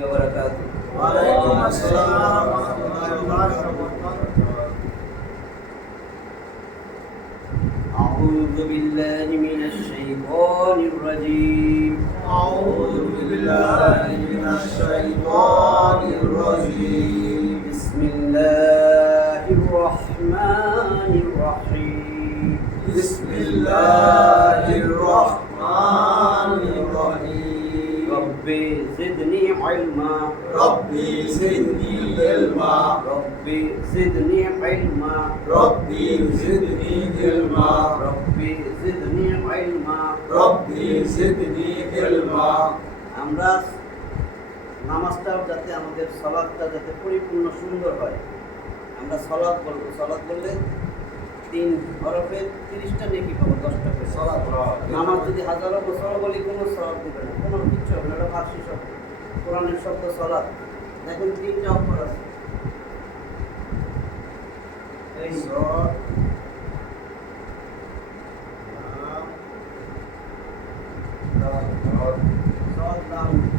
وبركاته. وعليكم السلام ورحمة الله وبركاته. أعوذ بالله من الشيطان الرجيم. أعوذ بالله من الشيطان الرجيم. بسم الله الرحمن الرحيم. بسم الله الرحمن الرحيم. ربي زدني علما. ربي زدني علما. ربي زدني علما. ربي زدني علما. ربي زدني علما. ربي زدني علما. আমরা নামাজটা যাতে আমাদের সালাতটা যাতে পরিপূর্ণ সুন্দর হয়, আমরা সালাত বলবো। সালাত বললে 3 হরফে 30টা নেকি পাবো, 10টা করে সালাত। নামাজ যদি হাজারো বছর বলি কোনো সওয়াব দিবে না, কোনো কিছু হবে না। এটা ফার্সি শব্দ, কোরআনের শব্দ সালাত। দেখুন 3টা অক্ষর আছে, এই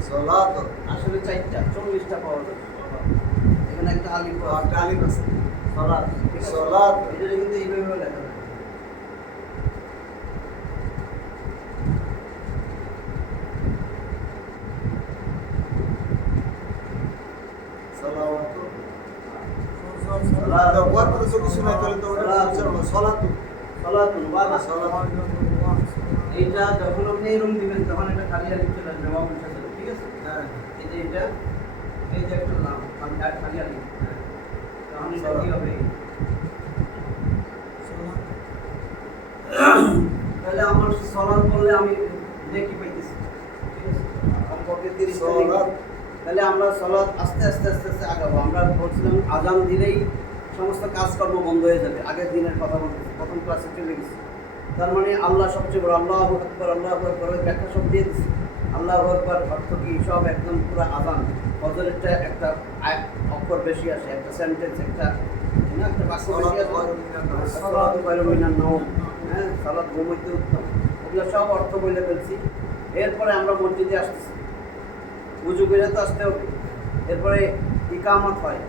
সালাত আসলে 4টা, 40টা পাওয়া যাবে। এখানে একটা আলিফ আছে, আলিফ আছে। সালাত, ঠিক আছে? সালাত। এটা কিন্তু এইভাবে লেখা যায়। সালাওয়াত। সালাত ওয়ার মধ্যে তো কিছু নাই, তাহলে তো ওটা সালাত। সালাতুন ওয়া সালাত। এইটা যখন আপনি এরকম দিবেন তখন একটা খালি আলিফ চলে আসবে, ওয়াও সাথে, ঠিক আছে? হ্যাঁ। এই যে এটা, এই যে একটা নাম খালি আলিফ, তখন এটা কি হবে? তাহলে আমার সালাত বললে আমি নেকি পাইতেছি, ঠিক আছে? কমপক্ষে 30 টা নেকি। তাহলে আমরা সালাত আস্তে আস্তে আস্তে আস্তে আগাবো। আমরা বলছিলাম আজান দিলেই সমস্ত কাজকর্ম বন্ধ হয়ে যাবে। আগের দিনের কথা বলতেছি, প্রথম ক্লাসে চলে গেছি। তার মানে আল্লাহ সবচেয়ে বড়, আল্লাহু আকবার, আল্লাহু আকবার ব্যাখ্যা সব দিয়ে দিচ্ছি। আল্লাহু আকবার অর্থ কি? সব একদম পুরো আজান। ফজরেরটা একটা অক্ষর বেশি আসে, একটা সেন্টেন্স, একটা বাক্য বেশি আসে। সালাতু খায়রুম মিনান নাওম, হ্যাঁ, সালাত ঘুমাইতে উত্তম। ওগুলো সব অর্থ বলে ফেলছি। এরপরে আমরা মসজিদে আসতেছি, উজু করে তো আসতে হবে। এরপরে ইকামত হয়,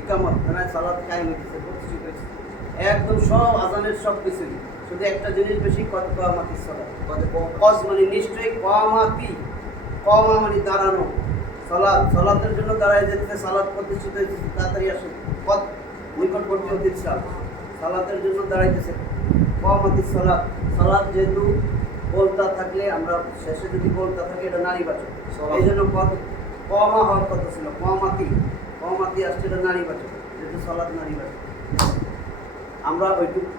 ইকামত মানে সালাত কায়েম হইতেছে, প্রতিষ্ঠিত হইতেছে। একদম সব আজানের সব কিছু, শুধু একটা জিনিস বেশি, কত কামাতি সালাত। কস মানে নিশ্চয়ই, কামাতি, কমা মানে দাঁড়ানো। সালাত, সালাতের জন্য দাঁড়ায় যেতে, সালাত প্রতিষ্ঠিত হইতেছে, তাড়াতাড়ি আসে। কত নিকটবর্তী অতিথা সালাতের জন্য দাঁড়াইতেছে, কামাতি সালাত। সালাত যেহেতু বলতা থাকলে, আমরা শেষে যদি বলতা থাকে এটা নারীবাচক, এই জন্য কমা হওয়ার কথা ছিল, কমাতি, কমাতি আসছে, এটা নারীবাচক, যেহেতু সালাত নারীবাচক। আমরা ওইটুকু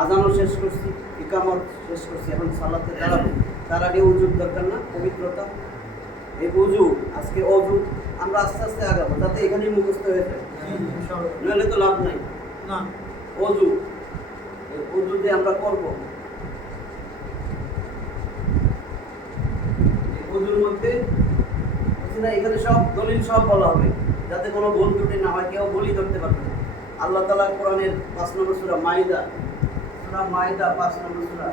আজানও শেষ করছি, ইকামত শেষ করছি, এখন সালাতে দাঁড়াবো। তার আগে উজুর দরকার না, পবিত্রতা। এই উজু, আজকে অজু আমরা আস্তে আস্তে আগাবো, যাতে এখানেই মুখস্থ হয়ে যায়, নাহলে তো লাভ নাই। না, অজু, এই উজু যে আমরা করবো, উজুর মধ্যে এখানে সব দলিল সব বলা হবে, যাতে কোনো ভুল ত্রুটি না হয়, কেউ ভুলই ধরতে পারবে না। আল্লাহ তাআলা কোরআনের 5 নম্বর সূরা মাইদা, সূরা মাইদা 5 নম্বর সূরা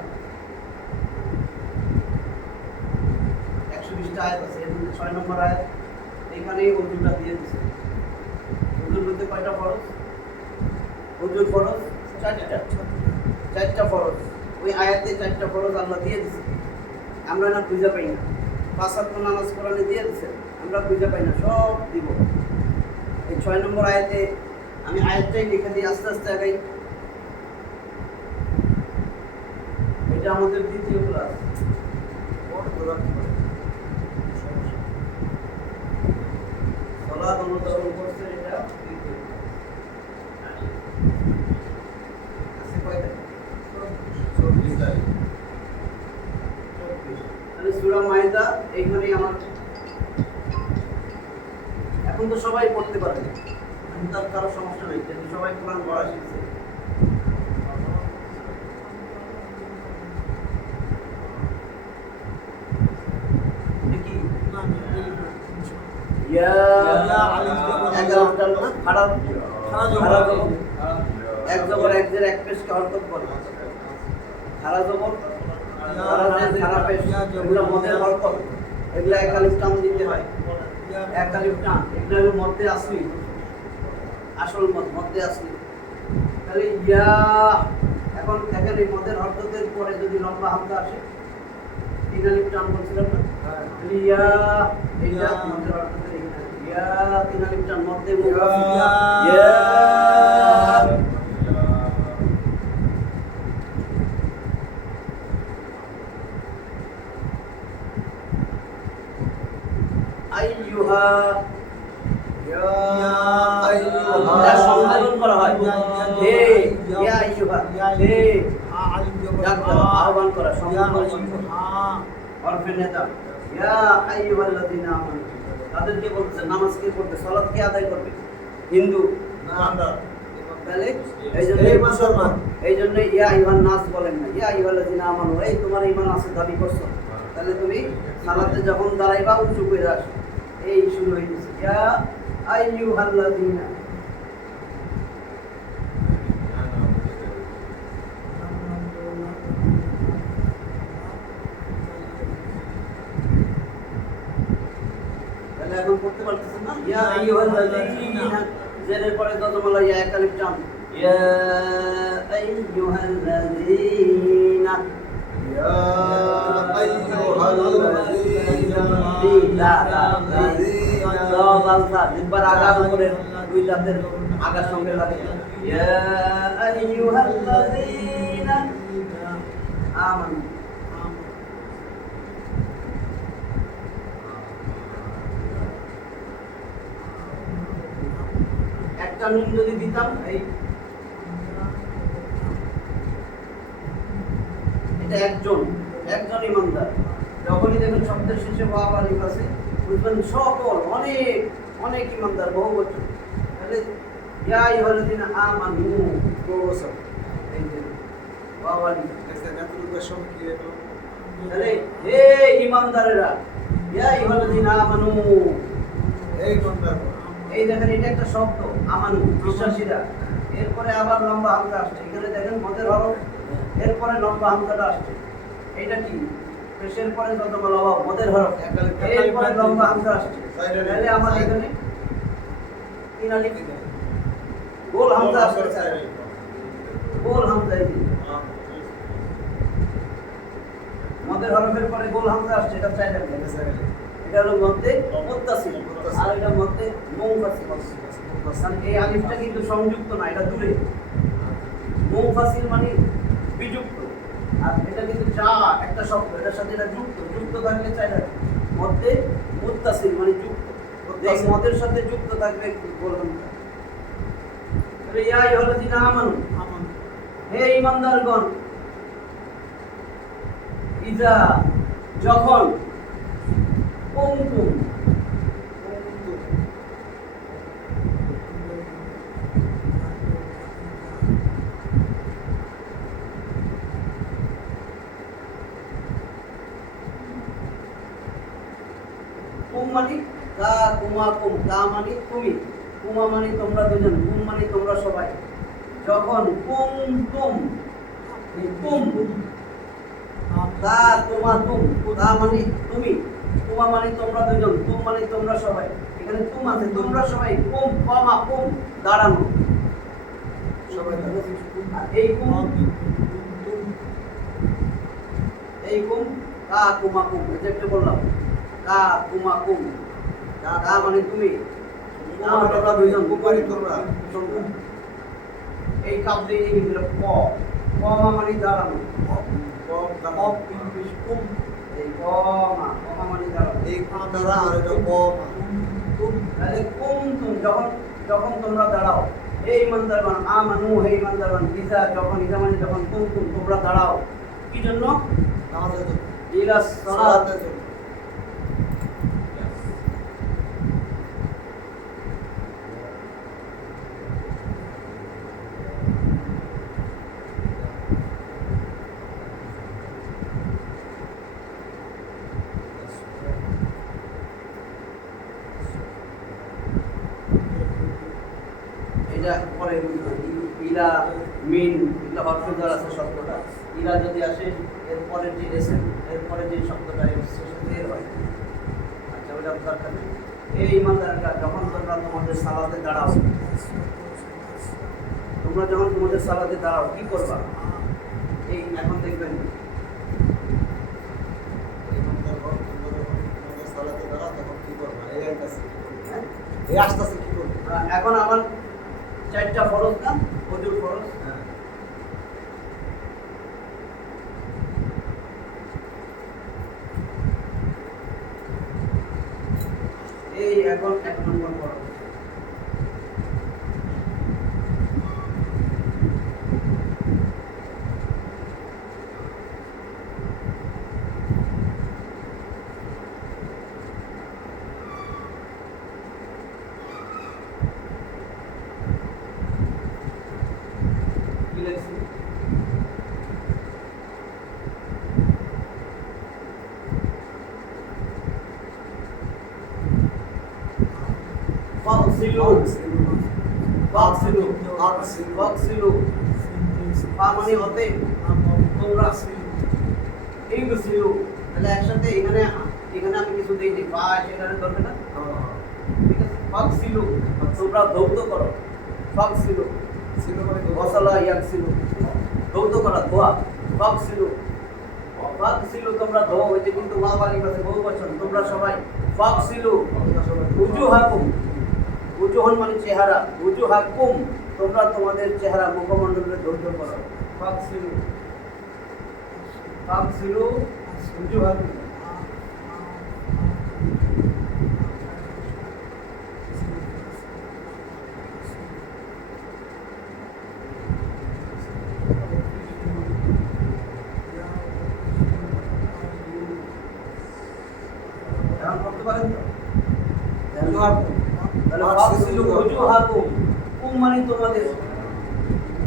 120টা আয়াত আছে, এর মধ্যে 6 নম্বর আয়াত, এখানেই উজুটা দিয়ে দিয়েছে। উজুর মধ্যে কয়টা ফরজ? উজুর ফরজ 4টা ফরজ। ওই আয়াতে 4টা ফরজ আল্লাহ দিয়ে দিয়েছে, আমরা না খুঁজে পাই না। 5 ওয়াক্ত নামাজ কোরআনে দিয়ে দিয়েছে, আমরা খুঁজে পাই না, সব দিব। এই 6 নম্বর আয়াতে, আমি আয়াতটাই লিখে দিই, আস্তে আস্তে আগাই। এটা আমাদের দ্বিতীয় ক্লাস। সালাত অনুধাবন করছে, এটা দ্বিতীয়। আছে কয়টা? 24 তারিখ। তাহলে সূরা মাইদা এইখানেই আমার, এখন তো সবাই পড়তে পারে, এখন তার কারো সমস্যা নেই, যেহেতু সবাই কোরআন পড়া শিখছে। দেখি এক জবর এক জের এক পেশকে হরকত করে, খারা জবর খারা পেশ, এগুলো মদের হরকত, এগুলো এক আলিফ টান দিতে হয়। এক আলিফ টান, এগুলোর মধ্যে আসলি, আসল মধ্যে আসলি। তাহলে ইয়া, এখন দেখেন এই মদের হরকতের পরে যদি লম্বা হামজা আসে, তিন আলিফ টান বলছিলাম না, তাহলে ইয়া, এইটা মদের হরকতের এখানে ইয়া, তিন আলিফ টান মধ্যে ইয়া, আইয়ুহা, এটা সংযোজন করা হয়, হে, ইয়া আইয়ুহা, হে, ডাক দেওয়া, আহ্বান করা, সম্বোধন করা, হরফে নেদা, ইয়া আইয়ুহাল্লাযীনা আমানু, তাদেরকে বলতেছে নামাজ কে পড়তে, সালাত কে আদায় করবে, হিন্দু না আমরা তাহলে এই জন্য ইয়া আইয়ুহান নাস বলেন না, ইয়া আইয়ুহাল্লাযীনা আমানু, এই তোমার ঈমান আছে দাবি করছো, তাহলে তুমি সালাতে যখন দাঁড়াইবা উঁচু করে আসো, এই শুরু হয়ে গেছে ইয়া আইয়ুহাল্লাযীনা। তাহলে এখন পড়তে পারতেছেন না, ইয়া আইয়ুহাল্লাযীনা, জেরের পরে যজমালা ইয়া এক আলিফ টান, ইয়া আইয়ুহাল্লাযীনা, ইয়া আইয়ুহাল্লাযীনা একবার আগাম করে দুই দাঁতের আগার সঙ্গে লাগে, ইয়া আইয়ুহাল্লাযীনা আমানু। একটা নুন যদি দিতাম, এই এটা একজন ইমানদার, যখনই দেখেন শব্দের শেষে ওয়াও আলিফ আছে বুঝবেন সকল অনেক অনেক ইমানদার, বহু বছর। তাহলে ইয়া আইয়ুহাল্লাযীনা আমানু, বসো এই যে ওয়াও আলিফ, দেখেন এতটুকু সময় কি হলো, তাহলে হে ইমানদারেরা, ইয়া আইয়ুহাল্লাযীনা আমানু, এই কোনটা এই দেখেন এটা একটা শব্দ আমানু, বিশ্বাসীরা, এরপরে আবার লম্বা হামজা আসছে, এখানে দেখেন মদের হরফ, এরপরে লম্বা হামজাটা আসছে, এটা কি পেশের পরে যত বলা হবে মদের হরফ, এরপরে লম্বা হামজা আসছে, তাহলে আমার এখানে তিন আলিফ গোল হামজা আসছে, গোল হামজা, এই যে মদের হরফের পরে গোল হামজা আসছে, এটা চাই রাখবেন, এটা হলো মধ্যে মুত্তাসিল, আর এটা মধ্যে মুনফাসিল। কারণ এই আলিফটা কিন্তু সংযুক্ত না, এটা দূরে, মুনফাসিল মানে বিযুক্ত, আর এটা কিন্তু যা একটা শব্দ, এটার সাথে এটা যুক্ত থাকলে চাই রাখবেন, মধ্যে মুত্তাসিল মানে যুক্ত, এই মদের সাথে যুক্ত থাকবে গোল হামজা। তাহলে ইয়া আইয়ুহাল্লাযীনা আমানু, হে ঈমানদারগণ, ইজা যখন, কুনতুম কুম মানে কা, কুমা কুম, কা মানে তুমি, কুমা মানে তোমরা দুজন, কুম মানে তোমরা সবাই, যখন কুনতুম, কুম কা তোমা তুম, কা মানে তুমি, কুমা মানে তোমরা দুজন, তুম মানে তোমরা সবাই, এখানে তুম আছে, তোমরা সবাই, কুম কমা কুম দাঁড়ানো সবাই আর এই কুম কা কুমা কুম, এটা একটু বললাম, কা কুমা কুম, কা মানে তুমি, কুমা তোমরা দুজন, কুমারী তোমরা, এই কাপ দিয়ে নিয়ে ক, কমা মানে দাঁড়ানো, কম কুম, এই কমা মানে দাঁড়ানো, এই কোন দ্বারা আর এটা কম, তাহলে কুনতুম যখন তোমরা দাঁড়াও, হে ঈমানদারগণ, আমানু হে ঈমানদারগণ, ইজা যখন, ইজা মানে যখন, কুনতুম তোমরা দাঁড়াও, কি জন্য, নামাজের জন্য, ইলা সালাতের জন্য। এটা পরে ইলা মিন এগুলো হরফে দ্বারা আছে শব্দটা, ইলা যদি আসে এরপরে যে এসেন, এরপরে যে শব্দটা এর হয়, আচ্ছা ওটা দরকার নেই। এই ইমানদাররা যখন তোমরা তোমাদের সালাতে দাঁড়াও, তোমরা যখন তোমাদের সালাতে দাঁড়াও কি করবা? এই এখন দেখবেন এখন আমার 4টা ফরজ না, ওজুর ফরজ। এই এখন 1 নম্বর ফরজ। কি লেখছি? ফাগসিলু পা মানে হতে তোমরা ইগসিলু, তাহলে একসাথে এখানে আমি কিছু দিইনি, পা এখানে ধরবে না, ঠিক আছে? ফাগসিলু তোমরা ধৌত করো, ফাগসিলু ছিল মানে ওয়াসালা ইয়াগসিলু ধৌত করা, ধোয়া। ফাগসিলু তোমরা ধোও, ওই যে কিন্তু মা বাড়ি কাছে বহু বচন, তোমরা সবাই ফাগসিলু উজুহাকুম, উজুহন মানে চেহারা, উজুহাকুম তোমরা তোমাদের চেহারা মুখমণ্ডলে ধৌত করো। ফাগসিলু উজুহাকুম। এখন করতে পারেন তো? তাহলে ফাগসিলু উজুহাকুম, কুম মানে তোমাদের,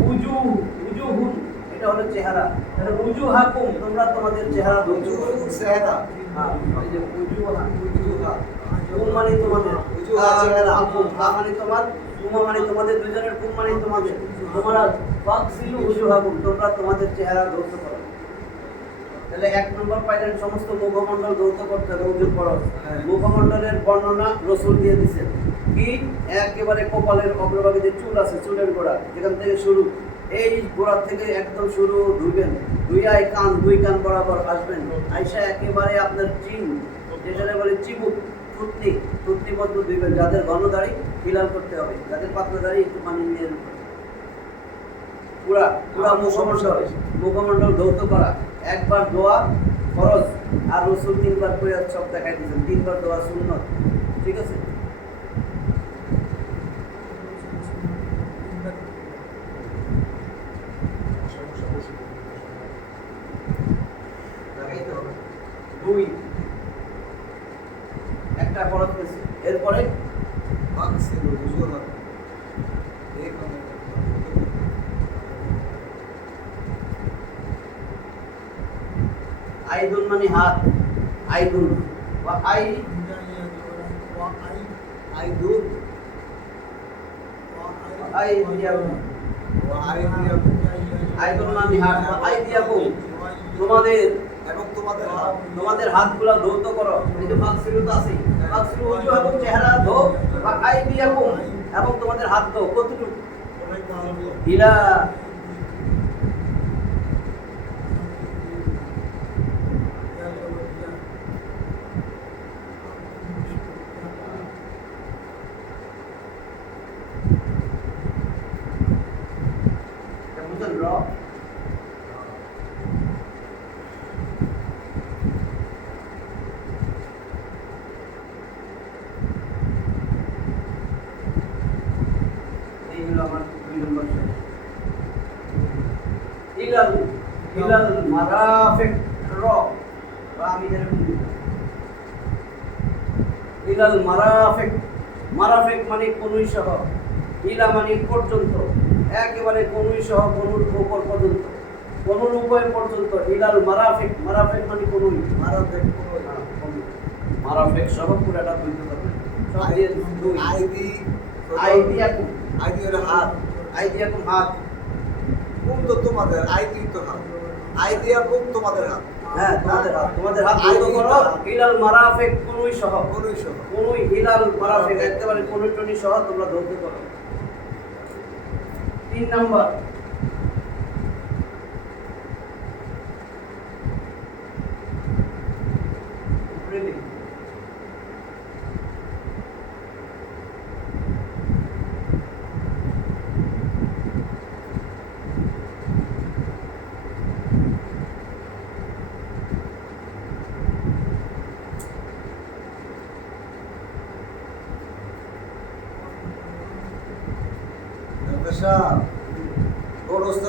উজুহুন এটা হলো চেহারা, তাহলে উজুহাকুম তোমরা তোমাদের চেহারা ধৌত করো। হ্যাঁ, এই যে উজুহা, কুম মানে তোমাদের, চেহারা, কুম মানে তোমার, কুমা মানে তোমাদের দুজনের, কুম মানে তোমাদের, তোমরা ফাগসিলু উজুহাকুম তোমরা তোমাদের চেহারা ধৌত করো। তাহলে 1 নম্বর পাইলেন সমস্ত মুখমণ্ডল ধৌত করতে হবে, ওজুর ফরজ। মুখমণ্ডলের বর্ণনা রাসূল দিয়ে দিয়েছেন কি, একেবারে কপালের অগ্রভাগে যে চুল আছে, চুলের গোড়া যেখান থেকে শুরু, এই গোড়া থেকে একদম শুরু ধুইবেন, দুই কান বরাবর আসবেন, আইসা একেবারে আপনার চিন যেটা বলে চিবুক, থুতনি পর্যন্ত ধুইবেন। যাদের ঘন দাড়ি ফিলাল করতে হবে, যাদের পাতলা দাড়ি একটু পানি নিয়ে পুরা মুখমণ্ডল ধৌত করা। একবার দোয়া ফরজ, আর রাসূল 3বার করে সব দেখাই দিয়েছেন, 3বার দোয়া সুন্নত, ঠিক আছে? দুই একটা ফরজ পেয়েছি, এরপরে আইদুন মানে হাত, আইদুন বা আইদুন মানে হাত বা আইদিয়াকুম তোমাদের, এবং তোমাদের হাতগুলো ধৌত করো। এই যে ফাগসিলু তো আছে, ফাগসিলু উজুহাকুম চেহারা ধো, বা আইদিয়াকুম এবং তোমাদের হাত ধো। কতটুকু? ইলা বুঝলেন র এই হলো আমার 2 নম্বর শেষ। ইলাল মারাফিক র, বা আমি এরকম দিব, ইলাল মারাফিক, মারাফিক মানে কনুই সহ, ইলা মানে পর্যন্ত, একেবারে কনুই সহ কনুর উপর পর্যন্ত, কনুর উপর পর্যন্ত। ইলাল মারাফিক, মারাফিক মানে কনুই, মারাফিক সহ পুরাটা ধুইতে পারবে। সব দিয়ে দুই আইদিয়াকুম, হাত, কুম তো তোমাদের, আইদি তো হাত, আইদিয়াকুম তোমাদের হাত। হ্যাঁ, তোমাদের হাত বন্ধ করো। হিলাল মারাফিক কোনই সহ, কোনই হিলাল মারাফিক একেবারে কোনই টনি সহ তোমরা ধরতে করো। 3 নাম্বার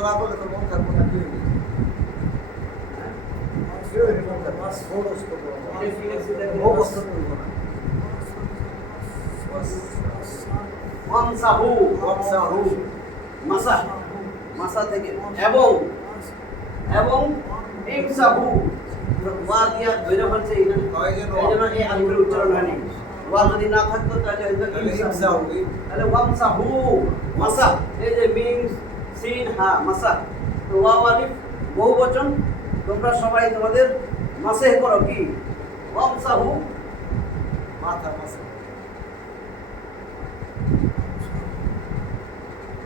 না করলে তো মন থাকবো না, কি হইবে? মন থাকবো না, মুখস্থ করবো না। ওয়ামসাহু, ওয়ামসাহু, মাসা, মাসা থেকে এবং এবং ইমসাহু, ওয়া দিয়া ধরে বলছে এখানে, হয় যেন এই জন্য এই আলিফের উচ্চারণ হয়নি। ওয়া যদি না থাকতো তাহলে হয়তো ইমসাহু। তাহলে ওয়ামসাহু, মাসা, এই যে মিম সিন হা মাসা, তো ওয়া আলিফ বহুবচন, তোমরা সবাই তোমাদের মাসে করো কি ওয়ামসাহু, মাথা মাসা,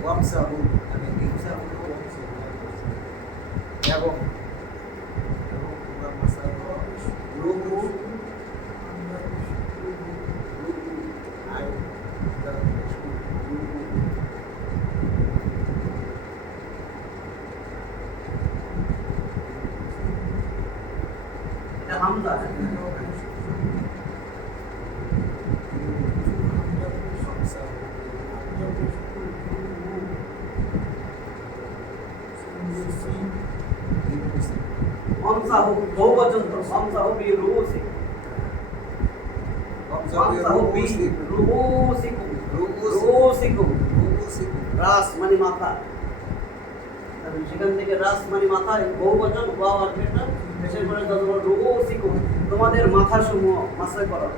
ওয়ামসাহু, আমি ইমসাহু এবং তোমরা মাসা রুকু আই এটা হামজা। ওয়ামসাহু বহুবচন তো, ওয়ামসাহু বি রুউসি, ওয়ামসাহু বি রুউসিকুম, রুউসিকুম, রাস মানে মাথা, সেখান থেকে রাস মানে মাথা, বহুবচন ওয়াও আর এটা বিশেষ করে যতবার রুউসিকুম তোমাদের মাথা সমূহ মাসে করো।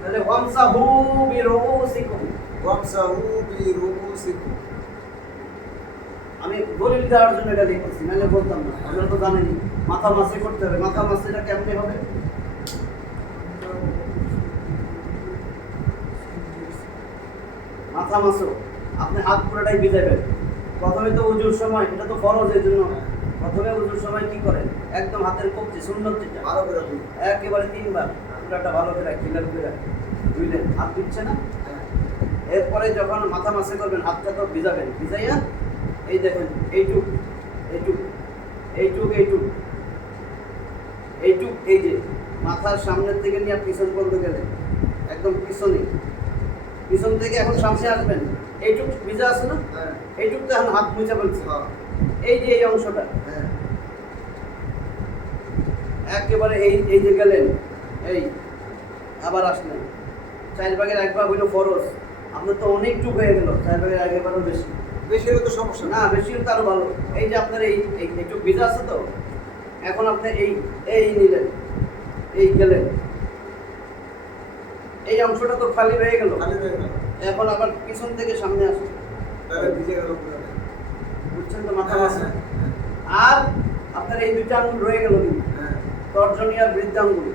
তাহলে ওয়ামসাহু বি রুউসিকুম, ওয়ামসাহু বিরুউসিকুম। আমি দলিল দেওয়ার জন্য এটা লিখেছি, নাহলে বলতাম না। আপনারা তো জানেনই মাথা মাসে করতে হবে। মাথা মাসেটা কেমনে হবে? মাথা মাসো আপনি হাত পুরোটাই ভিজাবেন। প্রথমে তো উজুর সময়, এটা তো ফরজ, এর জন্য প্রথমে উজুর সময় কি করেন, একদম হাতের কবজি সুন্নত যেটা ভালো করে ধুই। একেবারে 3 বার পুরোটা ভালো করে ক্লিয়ার করে ধুইলেন, হাত দিচ্ছে না। এরপরে যখন মাথা মাসে করবেন হাতটা তো ভিজাবেন, ভিজাইয়া এই দেখেন এইটুক এইটুক এইটুক এইটুক এইটুক, এই যে মাথার সামনের থেকে নিয়ে পিছন পর্যন্ত গেলেন, একদম পিছনে, পিছন থেকে এখন সামনে আসবেন, এইটুক ভিজা আছে না, হ্যাঁ এইটুক তো এখন হাত মুছে ফেলছে। হ্যাঁ এই যে এই অংশটা হ্যাঁ একেবারে এই এই যে গেলেন, এই আবার আসলেন, 4 ভাগের 1 ভাগ হইলো ফরজ, আপনার তো অনেকটুকু হয়ে গেল, 4 ভাগের 1 ভাগও বেশি, বেশি হলে তো সমস্যা না বেশি হলে তো আরো ভালো। এই যে আপনার এই একটু ভিজা আছে তো, এখন আপনি এই এই নিলেন, এই গেলেন, এই অংশটা তো খালি রয়ে গেল, খালি রয়ে গেল, এখন আবার পিছন থেকে সামনে আসুন, তাহলে ভিজে গেল পুরো। বুঝছেন তো মাথা হ্যাঁ, মাসে। হ্যাঁ, আর আপনার এই 2টা আঙ্গুল রয়ে গেল কিন্তু, হ্যাঁ, তর্জনী আর বৃদ্ধাঙ্গুল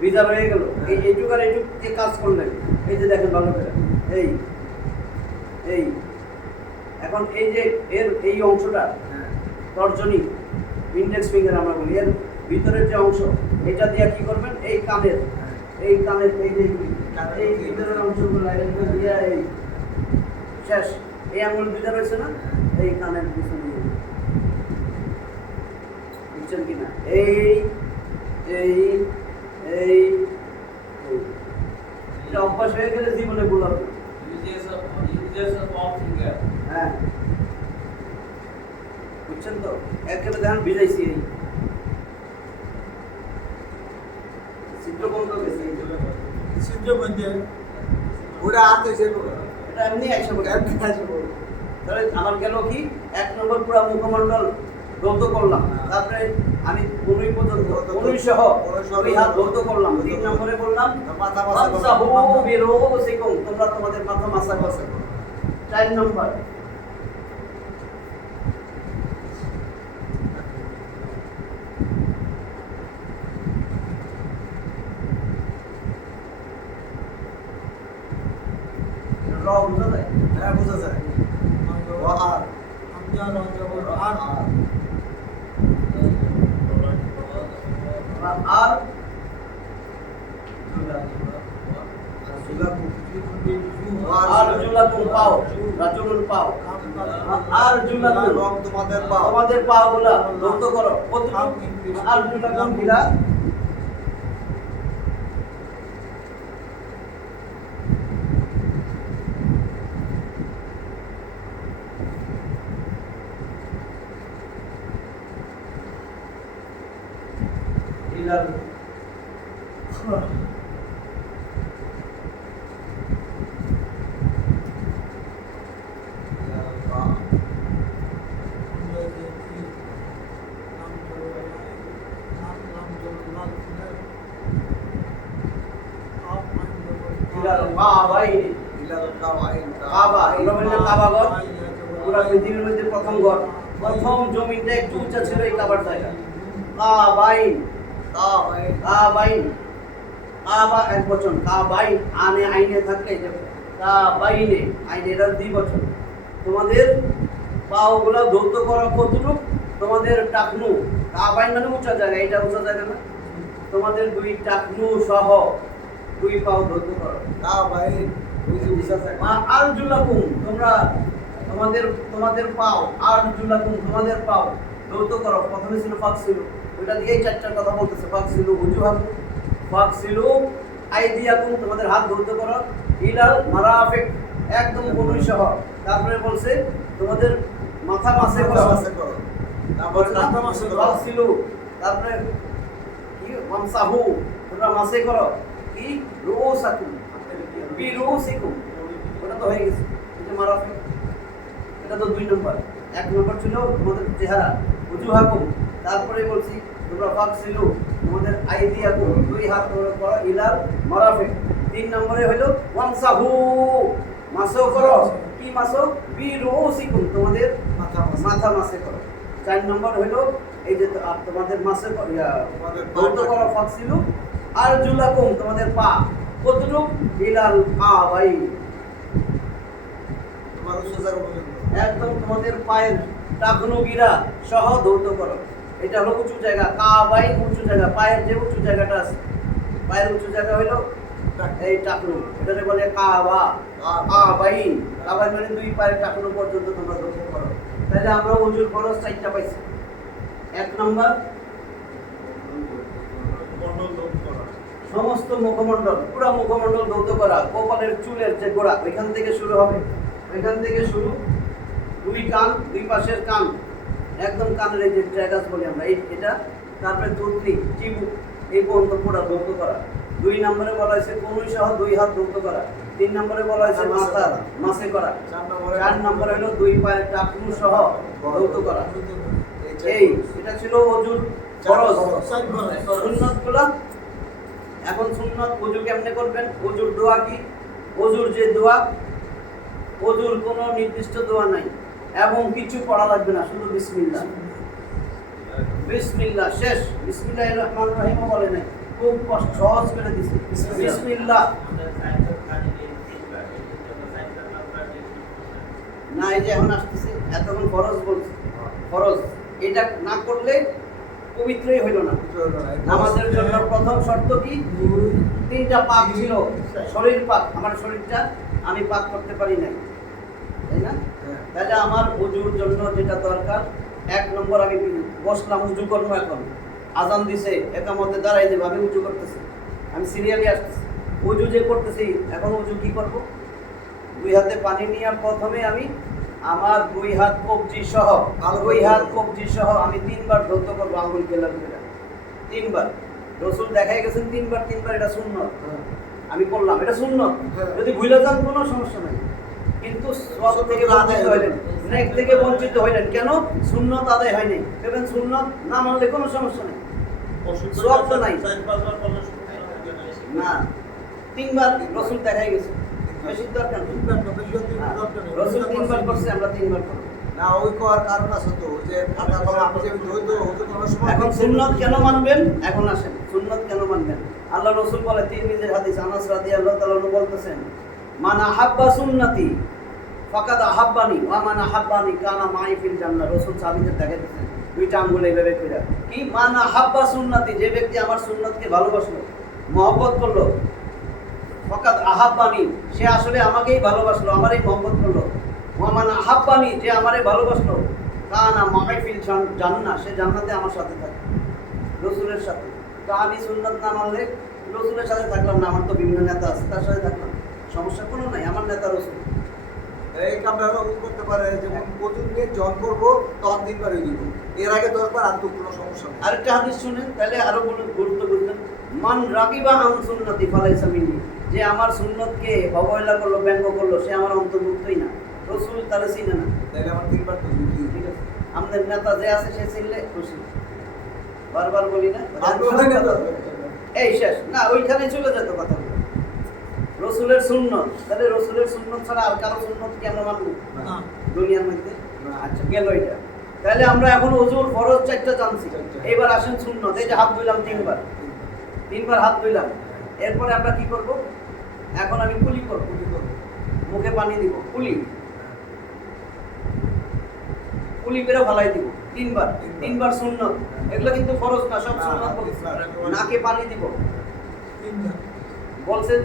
ভিজা রয়ে গেল, এই এইটুক আর এইটুক দিয়ে কাজ করলেন। এই যে দেখেন ভালো করে, এই এই এখন এই যে এর এই অংশটা হ্যাঁ, তর্জনী, ইন্ডেক্স ফিঙ্গার আমরা বলি, এর ভিতরের যে অংশ, এটা দিয়ে কি করবেন, এই কানের, এই কানের এই যে এই ভিতরের অংশগুলো এরকম দিয়ে এই শেষ, এই আঙুল 2টা রয়েছে না, এই কানের পিছনে দিয়ে, বুঝছেন কিনা, এই এই এই এই। এটা অভ্যাস হয়ে গেলে জীবনে ভুল হবে না। হ্যাঁ, বুঝছেন তো, একেবারে দেখেন ভিজাইছি, এই চিত্র বন্ধ গেছে, সিদ্ধ মধ্যে ওটা আনতে যাবো, এটা এমনি 100 টাকা। এমনি আসবো। তাহলে আমার গেল কি 1 নম্বর পুরো মুখমণ্ডল রৌদ্র করলাম, তারপরে আমি 15 পর্যন্ত 15 সহ 2 হাত রৌদ্র করলাম, 3 নম্বরে বললাম মাথা মাসা ওয়ামসাহু বিরুউসিকুম, তোমরা তোমাদের মাথা মাসা করো। 4 নম্বর বোঝা যায়? হ্যাঁ বোঝা যায় ওয়াহার আর আর আর জুলাকুম পাও, রাজুলুন পাও, আর জুলাকুম এবং তোমাদের পাও তোমাদের পাও গুলা ধৌত করো। কতটুকু? আর জুলাকুম কিলা ইলাল ইলাল কাবাইন। ইলাল কাওয়াইন কাবা, আমরা বলি না কাবাগর? পুরা পৃথিবীর মধ্যে প্রথম ঘর, প্রথম জমিনটা একটু উঁচা ছিল এই কাবার জায়গা। কাবাইন, কাওয়াইন কাবাইন, কাবা এক বচন, কাবাইন আনে আইনে থাকলে যে কাবাইনে আইনে এটা দ্বিবচন। তোমাদের পাওগুলা ধৌত করা কতটুক? তোমাদের টাকনু, কাবাইন মানে উঁচা জায়গা, এটা উঁচা জায়গা না? তোমাদের দুই টাকনু সহ দুই পাও ধৌত করো। কাওয়াইন ওই যে বুঝা যায় আর জুলাকুম তোমরা তোমাদের তোমাদের পাও, আর জুলাকুম তোমাদের পাও ধৌত করো। প্রথমে ছিল ফাক ছিল, ওইটা দিয়েই চারটার কথা বলতেছে। ফাক ছিল উজুহাকুম, ফাক ছিল আইদিয়াকুম তোমাদের হাত ধৌত করো। ইলাল মারাফিক একদম কনুই সহ। তারপরে বলছে তোমাদের মাথা মাসে করো। আছে করো তারপর বলছে না? মাথা মাসে করো ফাক ছিল, তারপরে কি মামসাহু তোমরা মাসে করো। কি রুউসাকুম বিরুউসিকুম, ওটা তো হয়ে গেছে। এই যে মারাফিক এটা তো 2 নম্বর। 1 নম্বর ছিল তোমাদের চেহারা উজুহাকুম, তারপরে বলছি তোমরা ফাকসিলু তোমাদের আইদিয়াকুম দুই হাত তোমরা করো ইলাল মারাফিক। 3 নম্বরে হলো ওয়ামসাহু মাসো করো। কি মাসো? বিরুউসিকুম তোমাদের মাথা মাসে মাথা মাসে করো। 4 নম্বর হলো এই যে তোমাদের মাসে তোমাদের পা ধৌত করো ফাকসিলু। আর জুলাকুম তোমাদের পা কতটুক? ইলাল কাবাইন তোমার উচ্চ জায়গা পর্যন্ত একদম তোমাদের পায়ের টাকনু গিরা সহ ধৌত করো। এটা হলো উঁচু জায়গা, কাবাইন উঁচু জায়গা। পায়ের যে উঁচু জায়গাটা আছে, পায়ের উঁচু জায়গা হলো এই টাকনু, এটাকে বলে কাবা। কাবাইন, কাবাইন মানে দুই পায়ের টাকনু পর্যন্ত তোমরা ধৌত করো। তাহলে আমরা ওজুর খরচ 4টা পাইছি। 1 নম্বর সমস্ত মুখমণ্ডল, পুরো মুখমণ্ডল ধৌত করা। কপালের চুলের যে গোড়া ওইখান থেকে শুরু হবে, ওইখান থেকে শুরু। 2 কান, 2 পাশের কান, একদম কানের এই যে ট্র্যাগাস বলি আমরা, এটা। তারপরে দুধনি চিবুক এই পর্যন্ত পুরো ধৌত করা। 2 নম্বরে বলা হয়েছে কনুই সহ 2 হাত ধৌত করা। 3 নম্বরে বলা হয়েছে মাথা মাসে করা। 4 নম্বরে হলো 2 পায়ের টাকনু সহ ধৌত করা। এই এটা ছিল ওজুর ফরজ। সুন্নতগুলো এখন সুন্নত ওযু কেমনে করবেন? ওযুর দোয়া কি? ওযুর যে দোয়া, ওযুর কোনো নির্দিষ্ট দোয়া নাই এবং কিছু পড়া লাগবে না, শুধু বিসমিল্লাহ। বিসমিল্লাহ শেষ। বিসমিল্লাহির রহমানির রহিম বলে নাই, খুব সহজ করে দিছি। বিসমিল্লাহ না, এই যে এখন আসতেছে, এতক্ষণ ফরজ বলছি। ফরজ এটা না করলে পবিত্রই হইল না। নামাজের জন্য প্রথম শর্ত কি? 3টা পাক ছিল। শরীর পাক, আমার শরীরটা আমি পাক করতে পারি নাই, তাই না? তাহলে আমার ওযুর জন্য যেটা দরকার, 1 নম্বর আমি বসলাম, উযু করবো। এখন আজান দিছে, একামতে দাঁড়াই যে ভাবে উযু করতেছি, আমি সিরিয়ালি আসতেছি, উযু যে করতেছি। এখন উযু কি করব? 2 হাতে পানি নিয়ে প্রথমে আমি আমার 2 হাত কবজি সহ, 2 হাত কবজি সহ আমি 3 বার ধৌত করবো আঙ্গুল কেলার করে। 3 বার। রাসূল দেখাই গেছেন 3 বার 3 বার, এটা সুন্নাত। আমি করলাম, এটা সুন্নাত। যদি ভুলে যান কোনো সমস্যা নাই, কিন্তু সওয়াব থেকে বঞ্চিত হইলেন, নেক থেকে বঞ্চিত হইলেন। কেন? সুন্নাত আদায় হয়নি। দেখবেন সুন্নাত না মানলে কোনো সমস্যা নেই, সওয়াব তো নাই। না, 3 বার রাসূল দেখাই গেছে, বেশি দরকার নেই। রাসূল 3 বার করছে, আমরা 3 বার করব না। ওই করার কারণ আছে তো, যে আপনি যে দ্বৈত ওযু করার সময় এখন সুন্নাত কেন মানবেন? এখন আসেন, সুন্নাত কেন মানবেন? আল্লাহ রাসূল বলে, তিরমিজির হাদিস, আনাস রাদিয়াল্লাহু তাআলা বলতেছেন, মান আহাব্বা সুন্নতি ফাকাদ আহাব্বানি ওয়া মান আহাব্বানি কানা মাই ফিল জান্নাহ। রাসূল সাহাবীদের দেখাইতেছেন দুইটা আঙ্গুল এইভাবে কইরা, কি মান আহাব্বা সুন্নতি, যে ব্যক্তি আমার সুন্নতকে ভালোবাসলো, মহব্বত করলো, ফাকাদ আহাব্বানি, সে আসলে আমাকেই ভালোবাসলো, আমারই মহব্বত করলো। ওয়া মান আহাব্বানি, যে আমারে ভালোবাসলো, কানা মাই ফিল জান্নাহ, সে জান্নাতে আমার সাথে থাকে, রাসূলের সাথে। তো আমি সুন্নত না মানলে রাসূলের সাথে থাকলাম না, আমার তো বিভিন্ন নেতা আছে তার সাথে থাকলাম, সমস্যা কোনো নাই, আমার নেতা রাসূল। এই কামটা করতে পারে, যেমন প্রচুর নিয়ে জন করবো তখন 3 বার দিব, এর আগে 10 বার আর তো কোনো সমস্যা নেই। আরেকটা হাদিস শুনেন, তাহলে আরো গুরুত্ব বুঝলেন। মান রাগিবা আন সুন্নতি ফালাইসা মিন্নি, যে আমার সুন্নতকে অবহেলা করলো, ব্যঙ্গ করলো, সে আমার অন্তর্ভুক্তই না, রাসূল তারে চিনে না। তাহলে আমার 3 বার তো দিবি। ঠিক আছে, আমাদের নেতা যে আছে সে চিনলে খুশি, বারবার বলি না এই শেষ না, ওইখানে চলে যেত কথা। রসুলের সুন্নত, তাহলে রসুলের সুন্নত ছাড়া আর কারো সুন্নত কি আমরা মানব না। দুনিয়ার মধ্যে? আচ্ছা, গেল এটা। তাহলে আমরা এখন ওযুর ফরজ 4টা জানছি, এবার আসেন সুন্নত। এই যে হাত ধুইলাম 3 বার হাত ধুইলাম, এরপরে আমরা কি করব? এখন আমি কুলি করব, মুখে পানি দিব, কুলি করে ফালাই দিব 3 বার সুন্নত। এগুলো কিন্তু ফরজ না, সব সুন্নত। নাকে পানি দিব, বলছেন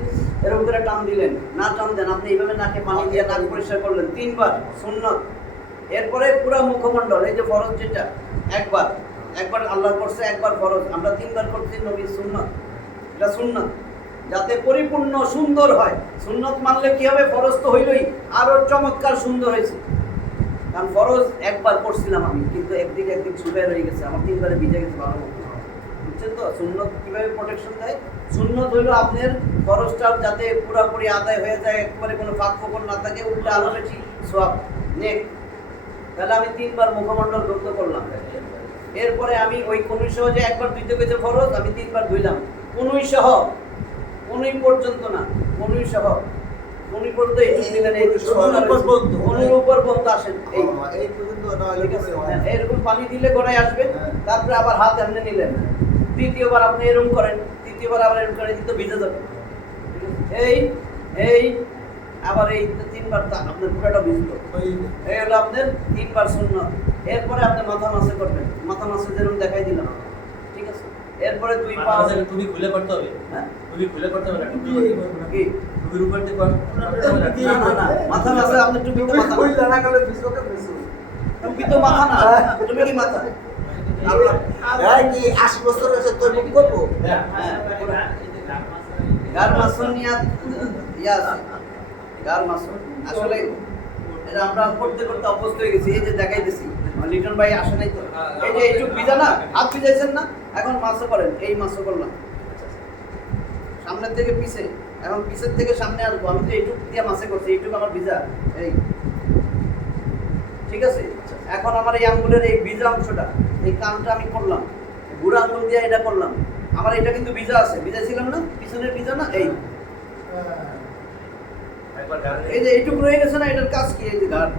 এরকম করে টান দিলেন, না টান দেন, আপনি এইভাবে নাকে পানি দিয়ে নাক পরিষ্কার করলেন 3 বার সুন্নত। এরপরে পুরো মুখমণ্ডল, এই যে ফরজ যেটা একবার আল্লাহ করছে, একবার ফরজ, আমরা 3 বার করছি নবীর সুন্নত। এটা সুন্নত যাতে পরিপূর্ণ সুন্দর হয়। সুন্নত মানলে কি হবে? ফরজ তো হইলই, আরো চমৎকার সুন্দর হয়েছে। কারণ ফরজ একবার করছিলাম আমি, কিন্তু একদিক ছুটে রয়ে গেছে, আমার 3 বারে ভিজে গেছে ভালো মতো। বুঝছেন তো সুন্নত কিভাবে প্রোটেকশন দেয়? সুন্নত হইলো আপনার ফরজটা যাতে পুরোপুরি আদায় হয়ে যায়, একবারে কোনো ফাঁক ফোকর না থাকে, উল্টা আরো বেশি সওয়াব নেক। তাহলে আমি 3 বার মুখমণ্ডল ধৌত করলাম, এরপরে আমি ওই কনুই সহ যে একবার ধুইতে গেছে ফরজ, আমি 3 বার ধুইলাম কনুই সহ, কনুই পর্যন্ত না, কনুই সহ, কনুই পর্যন্ত এই দিলেন, এই কনুর উপর পর্যন্ত আসেন, এই পর্যন্ত না এরকম পানি দিলে গড়ায় আসবে। তারপরে আবার হাত এমনি নিলেন, দ্বিতীয়বার আপনি এরকম করেন, তৃতীয়বার আবার এরকম করেন, কিন্তু ভিজে যাবে। এই আবার এই 3 বার আপনার পুরোটা ভিজলো, এই হলো আপনার 3 বার সুন্নত। এরপরে আপনি মাথা মাসে করবেন, মাথা মাসে যেরকম দেখাই দিলাম, ঠিক আছে। এরপরে 2 পা তুমি খুলে করতে হবে, হ্যাঁ তুমি খুলে করতে হবে না, টুপি কি টুপির উপর দিয়ে কর না মাথা মাসে আপনি টুপি তো মাথা কইলা না গেলে বিশ্বকে বিশ্বু টুপি তো মাথা না, তুমি কি মাথা? এই কি 80 বছর হয়েছে তোর মুখ করবো? হ্যাঁ, গার মাসুনিয়াত গার মাসুন আসলে এটা আমরা করতে অভ্যস্ত হয়ে গেছি। এই যে দেখাইতেছি, লিটন ভাই আসে নাই তো, এই যে এইটুক ভিজা না, হাত ভিজাইছেন না, এখন মাসও করেন, এই মাসও করলাম সামনের থেকে পিছে, এখন পিছের থেকে সামনে আসবো। আমি তো এইটুক দিয়ে মাসে করছি, এইটুক আমার ভিজা, এই ঠিক আছে। এখন আমার এই আঙ্গুলের এই ভিজা অংশটা, এই কানটা আমি করলাম, বুড়া আঙ্গুল দিয়ে এটা করলাম, আমার এটা কিন্তু ভিজা আছে, ভিজাইছিলাম না, পিছনের ভিজা না, এই যে এইটুকু রয়ে গেছে না, এটার কাজ কি? এই যে ঘাট,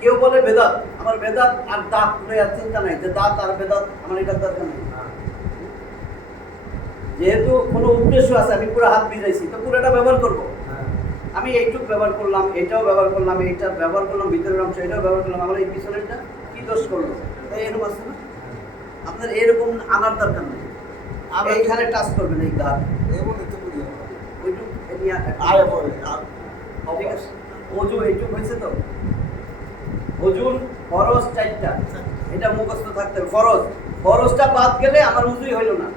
কেউ বলে বেদাত, আমার বেদাত আর দাঁত লয়ে আর চিন্তা নাই, যে দাঁত আর বেদাত আমার এটার দরকার নেই। যেহেতু কোনো উদ্দেশ্য আছে, আমি পুরো হাত ভিজাইছি, তো পুরোটা ব্যবহার করবো। আমি এইটুক ব্যবহার করলাম, এটাও ব্যবহার করলাম, এইটা ব্যবহার করলাম, ভিতরের অংশ এটাও ব্যবহার করলাম, আমার এই পিছনেরটা কি দোষ করলো? তাই এরকম আছে না, আপনার এরকম আনার দরকার নেই, এইখানে টাচ করবেন, এই ঘাট এমন একটু করি ওইটুক আরে পরে ঠিক আছে। ওযু এইটুক হয়েছে তো, ওযুর ফরজ 4টা, এটা মুখস্থ থাকতে হবে। ফরজটা বাদ গেলে আমার উযুই হইল না।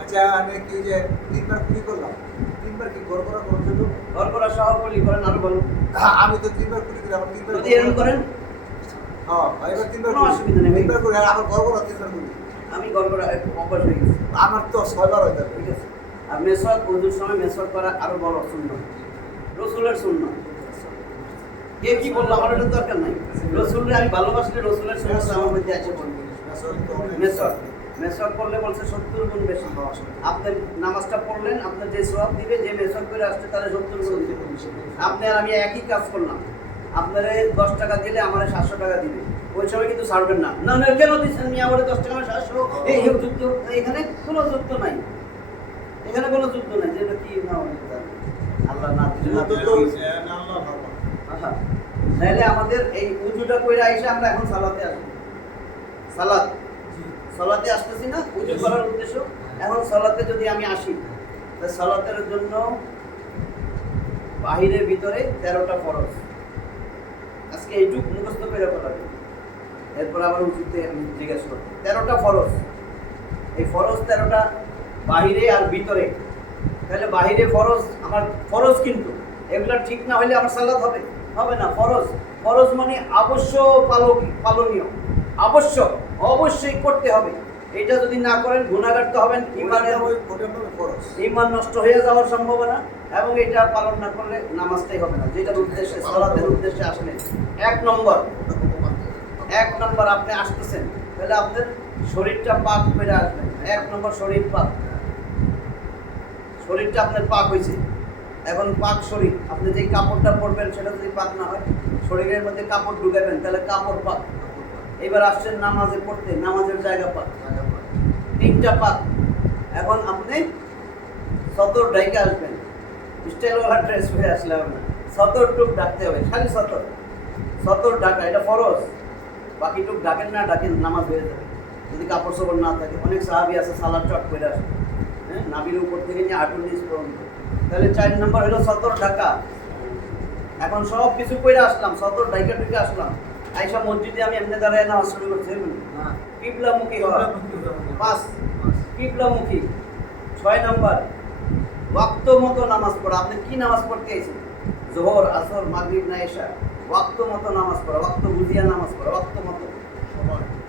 আচ্ছা আমি কি যে 3 বার কুলি করলাম, 3 বার কি গড়গড়া করতে তো ঘর করা সহ বলি করেন, আরো বলুন। আমি তো 3 বার কুলি করি, আমার 3 বার যদি এরকম করেন, হ্যাঁ এবার 3 বার কোনো অসুবিধা নেই। 3 বার করে আমার গড়গড়া 3 বার করি, আমি ঘর করা অভ্যাস হয়ে গেছে, আমার তো 6 বার হয়ে যাবে। ঠিক আছে। আর মেসওয়াক ওযুর সময় মেসওয়াক করা আরো বড় সুন্নাত, রাসূলের সুন্নাত। কে কি বললো আমার এটা দরকার নাই, রাসূলকে আমি ভালোবাসলে রাসূলের সুন্নাত আমার মধ্যে আছে বলবো। মেসওয়াক করলে বলছে 70 গুণ বেশি। আপনি নামাজটা পড়লেন, আপনার যে সওয়াব দিবে, যে মেসওয়াক করে আসছে তাহলে 70 গুণ দিবে। আপনি আর আমি একই কাজ করলাম, আপনারে 10 টাকা দিলে আমারে 700 টাকা দিবে, ওই সময় কিন্তু ছাড়বেন না, না না কেন দিচ্ছেন নি আমারে 10 টাকা 700, এই যুদ্ধ, এখানে কোনো যুদ্ধ নাই, এখানে কোনো যুদ্ধ নাই, যেটা কি না আচ্ছা, তাহলে আমাদের এই উজুটা কইরা আইসা আমরা এখন সালাতে আসবো। সালাতে আসতেছি না উজু করার উদ্দেশ্য। এখন সালাতে যদি আমি আসি, তাহলে সালাতের জন্য বাহিরে ভিতরে 13টা ফরজ। আজকে এইটুকু মুখস্থ করে বলাবে, এরপর আবার উজুতে আমি জিজ্ঞেস করবো। 13টা ফরজ, এই ফরজ 13টা বাহিরে আর ভিতরে। তাহলে বাহিরে ফরজ আমার ফরজ, কিন্তু এগুলা ঠিক না হলে আমার সালাত হবে হবে না। ফরজ ফরজ মানে পালনীয়, আবশ্যক, অবশ্যই করতে হবে। এটা যদি না করেন গুনাহগার তো হবেন, ঈমান নষ্ট হয়ে যাওয়ার সম্ভাবনা, এবং এটা পালন না করলে নামাজটাই হবে না, যেটার উদ্দেশ্যে সালাতের উদ্দেশ্যে আসলেন। এক নম্বর আপনি আসতেছেন, তাহলে আপনার শরীরটা পাক করে আসবেন। 1 নম্বর শরীর পাক, শরীরটা আপনার পাক হয়েছে। এখন পাক শরীর, আপনি যে কাপড়টা পরবেন সেটা যদি পাক না হয়, শরীরের মধ্যে কাপড় ঢুকাবেন তাহলে কাপড় পাক। এবার আসছেন নামাজে পড়তে, নামাজের জায়গা পাক, 3টা পাক। এখন আপনি সতর ঢাইকে আসবেন, স্টাইলওয়ালা ড্রেস পরে আসলে হবে না, সতর টুক ডাকতে হবে, খালি সতর ঢাকা, এটা ফরজ। বাকি টুক ডাকেন না ডাকেন নামাজ হয়ে যাবে যদি কাপড় চোপড় না থাকে। অনেক সাহাবী আছে সালাদ চট করে আসে, হ্যাঁ, নাভির উপর থেকে নিয়ে হাঁটুর নিচ পর্যন্ত। তাহলে 4 নম্বর হলো সতর ঢাকা। এখন সব কিছু করে আসলাম, সতর ঢাকা টুকে আসলাম, আইসা মসজিদে আমি এমনি দাঁড়ায় নামাজ শুরু করছি। কিবলামুখী হওয়া 5, কিবলামুখী। 6 নম্বর ওয়াক্ত মতো নামাজ পড়া। আপনি কি নামাজ পড়তে আইছেন? যোহর, আসর, মাগরিব না এশা? ওয়াক্ত মতো নামাজ পড়া, ওয়াক্ত বুঝিয়া নামাজ পড়া, ওয়াক্ত মতো।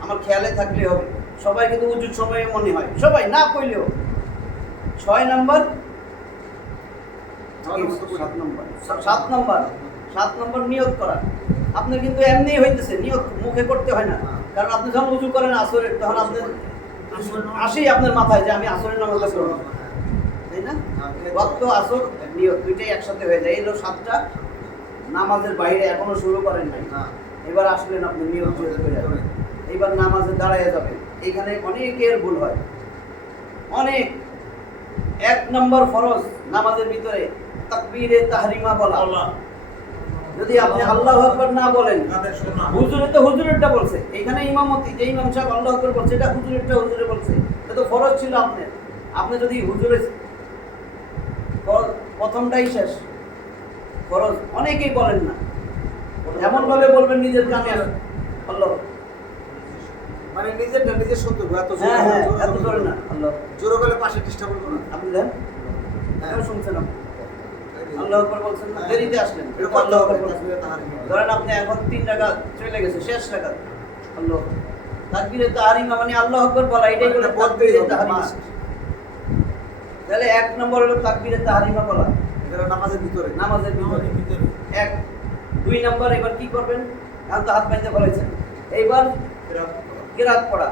আমার খেয়ালে থাকলে হবে। সবাই কিন্তু উজুর সময়ে মনে হয়, সবাই না কইলেও। 6 নম্বর 7 নম্বর নিয়ত করা। আপনার কিন্তু এমনি হইতেছে, নিয়ত মুখে করতে হয় না। কারণ আপনি যখন উজু করেন আসরের, তখন আপনার আসেই আপনার মাথায় যে আমি আসরের নামাজটা করব, তাই না? ওয়াক্ত আসর নিয়ত দুইটাই একসাথে হয়ে যায়। এই হলো 7টা। নামাজের বাইরে এখনো শুরু করেন নাই, এবার আসলেন আপনি নিয়ত করে যাবেন। এইবার নামাজে দাঁড়ায় যাবেন। এখানে অনেকের ভুল হয়, অনেক। 1 নম্বর ফরজ নামাজের ভিতরে তাকবীরে তাহরিমা বলা। যদি আপনি আল্লাহু আকবার না বলেন, হুজুরে তো হুজুরেরটা বলছে, এখানে ইমামতি যে ইমাম সাহেব আল্লাহু আকবার বলছে, এটা হুজুরেরটা হুজুরে বলছে, এটা তো ফরজ ছিল আপনার। আপনি যদি হুজুরে প্রথমটাই শেষ ফরজ, অনেকেই বলেন না, এমন ভাবে বলবেন নিজের কানে আল্লাহ, মানে নিজেরটা নিজের সত্য, এত হ্যাঁ হ্যাঁ এত জোরে না, আল্লাহ জোরে বলে পাশে ডিস্টার্ব করবো না। আপনি দেন, কেন শুনছেন আপনি? আল্লাহু আকবার বলছেন না, দেরিতে আসলেন, এরকম আল্লাহু আকবার বলছেন। তাকবীরে তাহরিমা। ধরেন আপনি এখন 3 রাকাত চলে গেছে, শেষ রাকাত, আল্লাহ তাকবীরে তাহরিমা মানে আল্লাহু আকবার বলা, এটাই বলে তাকবীরে তাহরিমা। তাহলে 1 নম্বর হলো তাকবীরে তাহরিমা বলা, এটা নামাজের ভিতরে। নামাজের ভিতরে 1। 2 নম্বর এবার কি করবেন? এখন তো হাত বাইন্ধে বলেছেন, এইবার কিরাত পড়া,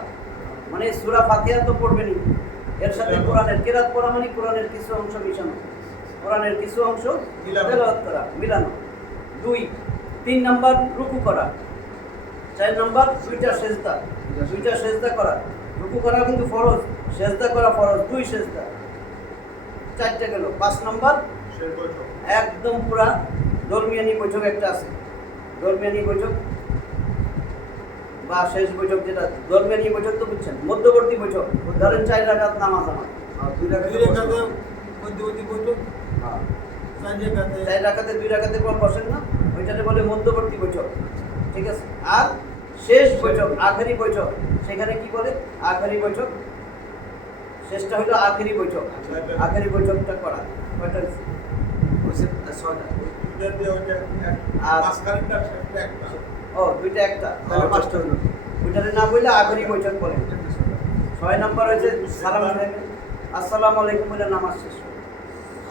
মানে সূরা ফাতিহা তো পড়বেনই, এর সাথে কোরআনের কিরাত পড়া মানে কোরআনের কিছু অংশ মিশানো, কোরআনের কিছু অংশ তেলাওয়াত করা, মিলানো। 2। 3 নম্বর রুকু করা। 4 নম্বর দুইটা সেজদা করা। রুকু করা কিন্তু ফরজ, সেজদা করা ফরজ, 2 সেজদা, 4টা গেল। 5 নম্বর একদম পুরা দরমিয়ানি বৈঠক একটা আছে, দরমিয়ানি বৈঠক বা শেষ বৈঠক, যেটা দরমিয়ানি বৈঠক তো বুঝছেন, মধ্যবর্তী বৈঠক। ধরেন 4 রাকাত নামাজ আমার, 2 রাকাতে মধ্যবর্তী বৈঠক, 4 রাকাতে 2 রাকাতের পর বসেন না, ওইটাতে বলে মধ্যবর্তী বৈঠক, ঠিক আছে? আর শেষ বৈঠক, আখেরি বৈঠক, সেখানে কি বলে? আখেরি বৈঠক। শেষটা হলো আখেরি বৈঠক, আখেরি বৈঠকটা করা। কয়টা? 6টা। আর ও 2টা একটা, তাহলে 5টা হলো। ওইটারে না বললে আখেরি বৈঠক বলে। 6 নম্বর হয়েছে সালাম আলাইকুম, আসসালামু আলাইকুম বলে নামাজ শেষ।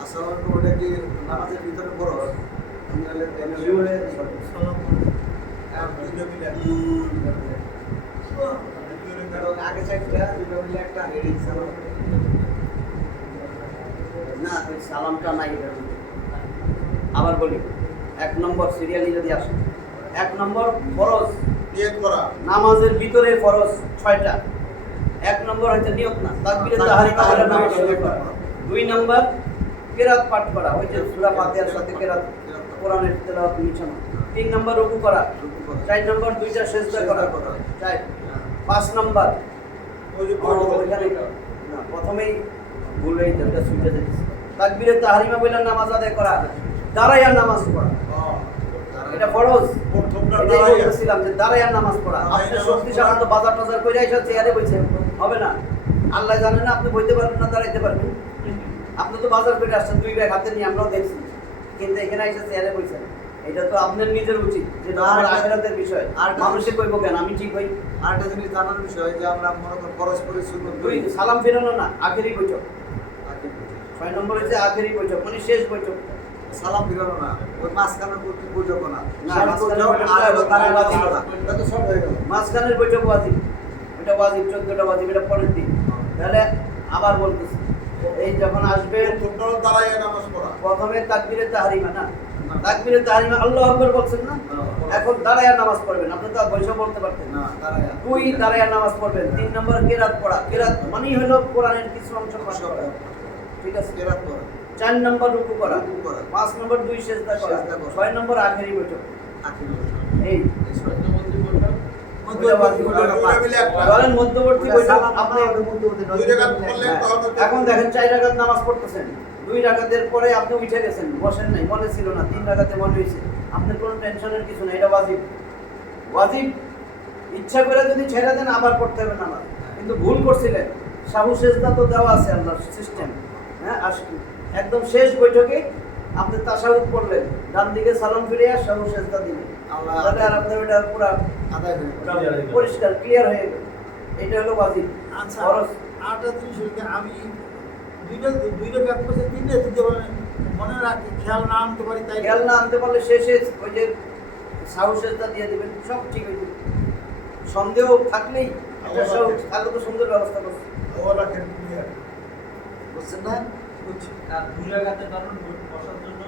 আসসালামু আলাইকুম, ওটা কি নামাজের ভিতরে পড়ো? আগে চাইটা দুটো মিলে একটা হেডিং সালাম না, ওই সালামটা নাই এটার মধ্যে। আবার বলি, 1 নম্বর সিরিয়ালি যদি আসে, 1 নম্বর ফরজ নিয়ত করা, নামাজের ভিতরে ফরজ 6টা। 1 নম্বর হচ্ছে নিয়ত না, তাকবীরে তাহরিমা বলে নামাজ শুরু করা। 2 নম্বর কেরাত পাঠ করা, ওই যে সূরা ফাতিহার সাথে কেরাত, কোরআনের তেলাওয়াত মিশানো। 3 নম্বর রুকু করা, 4 নম্বর দুইটা সিজদা করা, 4 5 নম্বর ওইখানে না, প্রথমেই ভুল হয়ে যায়, এটা সুইটা দিতেছে। তাকবীরে তাহরিমা বলে নামাজ আদায় করা, দাঁড়াইয়া নামাজ পড়া, এটা ফরজ। এটাই বলছিলাম যে দাঁড়াইয়া নামাজ পড়া। আপনি শক্তি সামন্ত বাজার টাজার করে এসে চেয়ারে বসে হবে না। আল্লাহ জানেন না আপনি বইতে পারবেন না দাঁড়াইতে পারবেন। আপনি তো বাজার করে আসছেন 2 ব্যাগ হাতে নিয়ে, আমরাও দেখছি, কিন্তু এখানে এসে চেয়ারে বসেন। এটা তো আপনার নিজের উচিত, যেটা আমার আখিরাতের বিষয়। আর মানুষে কইব কেন আমি ঠিক হই। আরেকটা জিনিস জানার বিষয় যে আমরা মনে করি পরস্পর সুন্নত দুই সালাম ফেরানো না, আখেরি বৈঠক। 6 নম্বর হচ্ছে আখেরি বৈঠক, মানে শেষ বৈঠক। সালাম ফিরানো না, ওই মাঝখানের বৈঠক না, না, শেষ মাঝখানের বৈঠক বৈঠকটা আর তার ওয়াজিব। ওয়াজিব না। এটা তো সব হয়ে গেল। মাঝখানের বৈঠক ওয়াজিব, এটা ওয়াজিব, 14টা ওয়াজিব, এটা পরের দিন। তাহলে আবার বলতেছি, এই যখন আসবে তোমরাও দাঁড়াইয়া নামাজ পড়া। প্রথমে তাকবীরে তাহরিমা না, তাকবীরে তাহরিমা আল্লাহু আকবার বলছেন না, এখন দাঁড়ায়া নামাজ পড়বেন। আপনি তো বৈঠক বলতে পারতেন না, দাঁড়াইয়া। 2 দাঁড়ায়া নামাজ পড়বেন। 3 নম্বর কেরাত পড়া, কেরাত মানেই হলো কোরআনের কিছু অংশ পাঠ করা, ঠিক আছে। কেরাত পড়া। 4 নম্বর রুকু করা, রুকু করা। 5 নম্বর 2 সিজদা করা, সিজদা করা। 6 নম্বর আখেরি বৈঠক। আখির বৈঠক। এই মধ্যবর্তী বৈঠক। মধ্যবর্তী বৈঠক পাঁচ। ধরেন মধ্যবর্তী বৈঠক আপনি দুই রাকাত পড়লেন তখন এখন দেখেন 4 রাকাত নামাজ পড়তেছেন, 2 রাকাতের পরে আপনি উঠে গেছেন, বসেন নাই, মনে ছিল না, 3 রাকাতে মনে হয়েছে, আপনার কোনো টেনশনের কিছু নেই, এটা ওয়াজিব। ওয়াজিব ইচ্ছা করে যদি ছেড়ে দেন আবার পড়তে হবে নামাজ, কিন্তু ভুল করছিলেন। সাহু সেজদা তো দেওয়া আছে আল্লাহর সিস্টেম, হ্যাঁ। আর একদম শেষ বৈঠকে আপনি তাশাহুদ পড়লেন, ডান দিকে সালাম ফিরিয়ে সাহু সেজদা দিলেন, আল্লাহ তাহলে আর আপনার ওটা পুরো আদায় হয়ে গেল। ওটা পরিষ্কার ক্লিয়ার হয়ে গেল। এটা হলো ওয়াজিব। আচ্ছা, ফরজ আরেকটা জিনিস হলো কি, আমি দুইটা ব্যাগ করছে, 3টে দিতে পারেন, মনে রাখি, খেয়াল না আনতে পারি, তাই খেয়াল না আনতে পারলে শেষে ওই যে সাহসেরটা দিয়ে দিবেন, সব ঠিক হয়ে যাবে। সন্দেহ থাকলেই একটা সাহস তাহলে তো সুন্দর ব্যবস্থা করছে, ওরা কেন ক্লিয়ার বুঝছেন না? বুঝছি। আর 2 রাকাতে কারণ বসার জন্য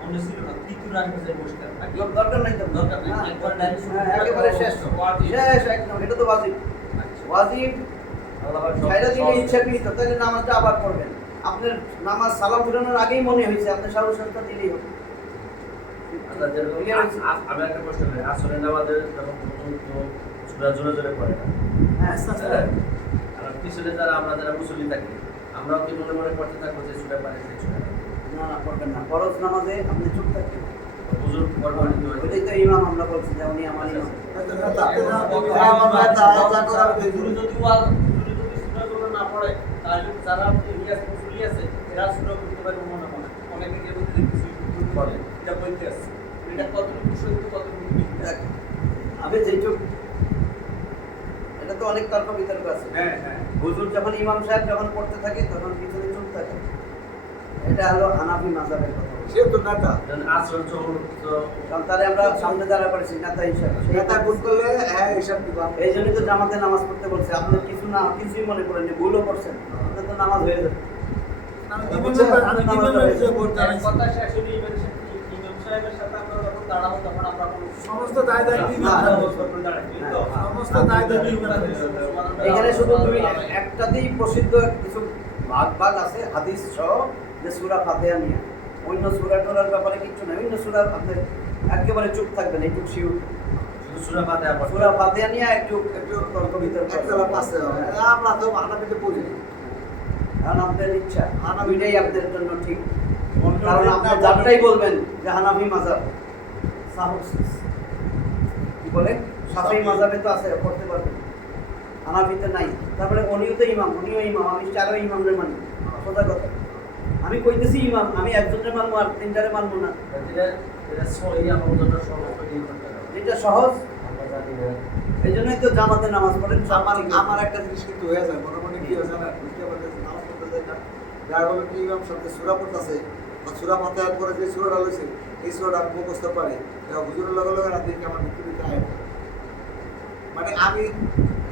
মনে ছিল না, 3 রাকাতে বসতাম নাকি? দরকার নাই তো, দরকার নেই, হ্যাঁ, একবার ডাইরেক্ট শুরু হ্যাঁ, একেবারে শেষ ওয়াজিব। শেষ একদম, এটা তো ওয়াজিব। ওয়াজিব আল্লাহ পাক সব- ছাইড়া দিলে সব- ইচ্ছাকৃত, তাহলে নামাজটা আবার পড়বেন। আপনার নামাজ সালাম ফিরানোর আগেই মনে হয়েছে, আপনি সাহসটা দিলেই হবে। আচ্ছা, যেরকম Clear হয়েছে? আমি একটা প্রশ্ন করি, আসরের নামাজে যখন প্রথম তো সূরা জোরে জোরে পড়ে না, হ্যাঁ, হ্যাঁ? আর পিছনে যারা মুসল্লি থাকি, আমরাও কি মনে মনে পড়তে থাকবো যে সূরা পারে সেই সূরা না না পড়বেন না, ফরজ নামাজে আপনি চুপ থাকবেন। হুজুর পড়বো না, কিন্তু ওইটাই তো ইমাম, আমরা বলছি যে উনি আমার ইমাম। গুরু যদি সূরাগুলো না পড়ে, তাহলে যারা মুসল্লি আছে এরা সূরা পড়তে পারবে মনে মনে। অনেকে কেউ যদি কিছু বলে এটা বলতে আসছে, এটা কতটুকু সত্য কতটুকু মিথ্যা। দেখ, আমি যেটুক, এটা তো অনেক তর্ক বিতর্ক আছে। হ্যাঁ হ্যাঁ, হুজুর যখন ইমাম সাহেব যখন পড়তে থাকে তখন পিছনে চুপ থাকে, এটা হলো হানাফি মাযহাবের কথা বলছি। সে তো নেতা। আসর চোর তো কারণ তারে আমরা সামনে দাঁড়া করেছি নেতা হিসাবে, নেতা ভুল করলে হ্যাঁ হিসাব দিবা। এই জন্যই তো জামাতে নামাজ পড়তে বলছে। আপনি কিছু না কিছুই মনে করেন নি, ভুলও করছেন, আপনার তো নামাজ হয়ে যাবে। আমি দিবেন যে ভোট এক জানাইছি। কথা শেষ হলে ইমাম সাহেবের সাথে আমরা যখন দাঁড়াবো তখন আমরা কোনো সমস্ত দায় দায়িত্ব ইমাম না, সাহেবের। দাঁড়াই তো সমস্ত দায় দায়িত্ব ইমাম সাহেবের। এখানে শুধু দুই একটাতেই প্রসিদ্ধ কিছু ভাগ আছে হাদিস সহ, যে সূরা ফাতিহা নিয়ে, অন্য সূরা টরার ব্যাপারে কিছু নাই। অন্য সূরা আপনি একেবারে চুপ থাকবেন, একটু শিউর। শুধু সূরা ফাতিহা পড়তে সূরা ফাতিহা নিয়ে একটু তর্ক বিতর্ক একতলা পাশে হবে। আমরা তো হানাফিতে পড়ি না। কারণ আপনার ইচ্ছা, হানাফি- ওইটাই আপনাদের জন্য ঠিক। কারণ আপনি যারটাই বলবেন যে হানাফি মাযহাব, কি বলে শাফিঈ মাযহাবে তো আছে, পড়তে পারবেন, হানাফিতে নাই। তারপরে উনিও তো ইমাম, উনিও ইমাম, আমি চারো ইমামরে মানি, সোজা কথা। আমি কইতেছি ইমাম, আমি একজনের মানবো আর তিনটারে মানবো না। এটা সহি আমার জন্য সর্বোচ্চ দিয়ে করতে হবে। যেটা সহজ, আমরা জানি না। এই জন্যই তো জামাতে নামাজ পড়েন। আমার একটা জিনিস কিন্তু হয়ে যায়, মনে মনে কি হয় জানেন? বুঝতে পারতেছি নামাজ পড়তে যায় না, যার বলে কি ইমাম সাথে সূরা পড়তেছে, বা সূরা ফাতিহার পরে যে সূরাটা লইছে এই সূরাটা আমি মুখস্থ পারি, এটা হুজুরের লগে লগে রাতে কি আমার বিক্রিতে আয়, মানে আমি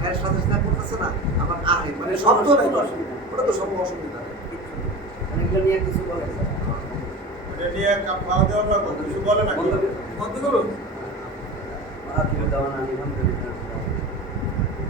এর সাথে সাথে পড়তেছে না আমার আহে, মানে শব্দ নাই, কোনো অসুবিধা নেই। ওটা তো সব অসুবিধা নেই। অনেকগুলো নিয়ে কিছু বলে এটা নিয়ে খাওয়া দাওয়া কিছু বলে না বন্ধ করে বন্ধ করুন। আখির দাওয়ানা আলহামদুলিল্লাহ।